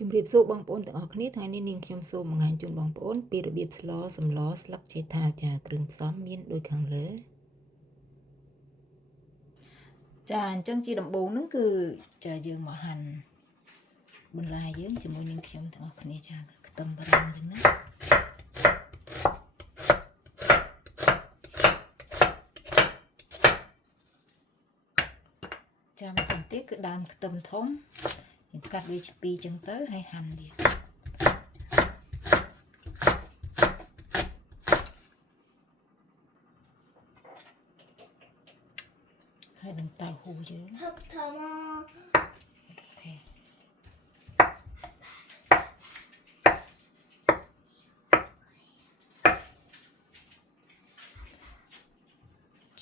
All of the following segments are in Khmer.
ជំរាបសួរបងប្អូនទាំងអស់គ្នាថ្ងៃនេះនាងខ្ញុំសូមបង្ហាញជូនបងប្អូនពីរបៀបស្លសម្លស្លឹកចេកថាវចាគ្រឿងផ្សំមានដូចខាងលើចាអញ្ចឹងជាដំបូងហ្នឹងគឺចាយើងមកហាន់បន្លែយើងជាមួយនាងខ្ញុំទាំងអស់គ្នាចាខ្ទឹមបារាំងហ្នឹងណាចាមកបន្តិចគឺដើមខ្ទឹមធំយើងកាត់វាជាពីរចឹងទៅហើយហាន់វាហើយនឹងតៅហ៊ូយើងហឹកធំ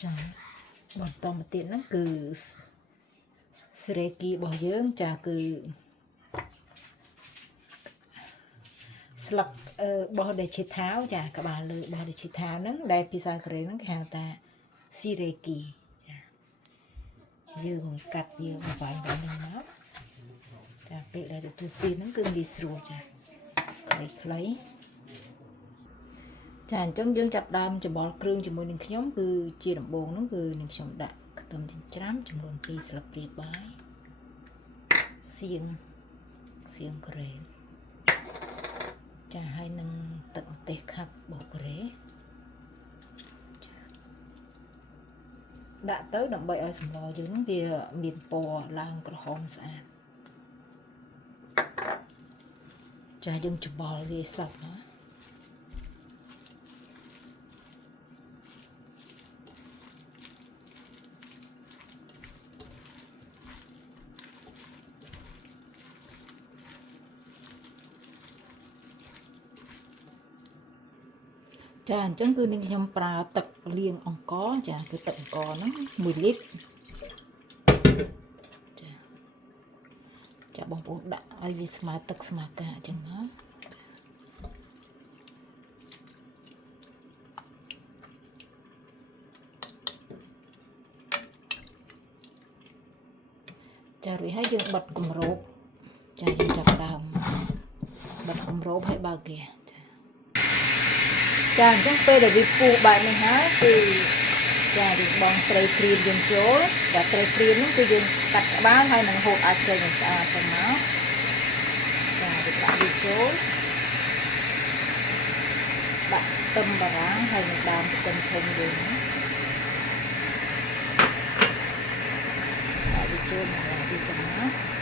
ចាបន្តមកទៀតហ្នឹងគឺសេរីគីរបស់យើងចាគឺស្លឹកបោះដែលជាថាវចាក្បាលលើបោះដែលជាថាវហ្នឹងដែលភាសាកូរ៉េហ្នឹងគេហៅថាស៊ីរេគីចាយើងកាត់វាបង្វែងៗហ្នឹងមកចាពេលដែលទទួលទានហ្នឹងគឺងាយស្រួលចាខ្លីៗចាអញ្ចឹងយើងចាប់ដើមច្បល់គ្រឿងជាមួយនឹងខ្ញុំគឺជាដំបូងហ្នឹងគឺនឹងខ្ញុំដាក់ខ្ទឹមចិញ្ច្រាំចំនួន2ស្លាបព្រាបាយសៀងកូរ៉េចាហើយនឹងទឹកម្ទេសខាប់របស់កូរ៉េដាក់ទៅដើម្បីឲ្យសម្លយើងហ្នឹងវាមានពណ៌ឡើងក្រហមស្អាតចាយើងច្បល់វាសព្វណាចាអញ្ចឹងគឺនឹងខ្ញុំប្រើទឹកលាងអង្ករចាគឺទឹកអង្ករហ្នឹង1លីត្រចាបងប្អូនដាក់ឲ្យវាស្មើទឹកស្មើការអញ្ចឹងណាចារួចហើយយើងបិទគម្របចាយើងចាប់ដើមបិទគម្របឲ្យបើកហ្គាសចាអញ្ចឹងពេលដែលវាពុះបែបនេះហើយគឺចាយើងបងត្រីក្រៀមយើងចូលចាត្រីក្រៀមហ្នឹងគឺយើងកាត់ក្បាលហើយនឹងហូតអាចចេញឲ្យស្អាតទៅមកចាយើងដាក់វាចូលដាក់ខ្ទឹមបារាំងហើយនឹងដើមខ្ទឹមធំយើងដាក់វាចូលមកវាចឹងណា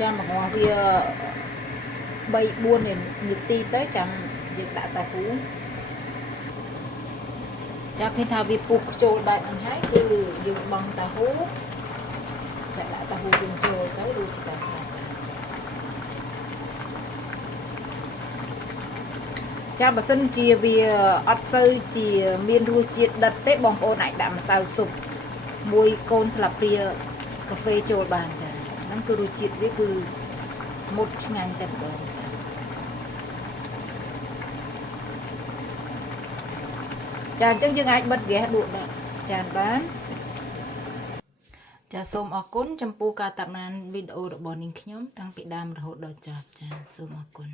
ចាំមកងាស់វា3-4នាទីទៅចាំយើងដាក់តៅហ៊ូចាំឃើញថាវាពុះខ្ជូលបែបហ្នឹងហើយគឺយើងបង់តៅហ៊ូចាដាក់តៅហ៊ូយើងចូលទៅរួចជាការស្រេចចាបើសិនជាវាអត់សូវជាមានរសជាតិដិតទេបងប្អូនអាចដាក់ម្សៅស៊ុប1កូនស្លាបព្រាកាហ្វេចូលបានចាហ្នឹងគឺរសជាតិវាគឺមុតឆ្ងាញ់តែម្ដងចាអញ្ចឹងយើងអាចបិទហ្គាសដួសដាក់ចានបានចាសូមអរគុណចំពោះការតាមដានវីដេអូរបស់នាងខ្ញុំតាំងពីដើមរហូតដល់ចប់ចាសូមអរគុណ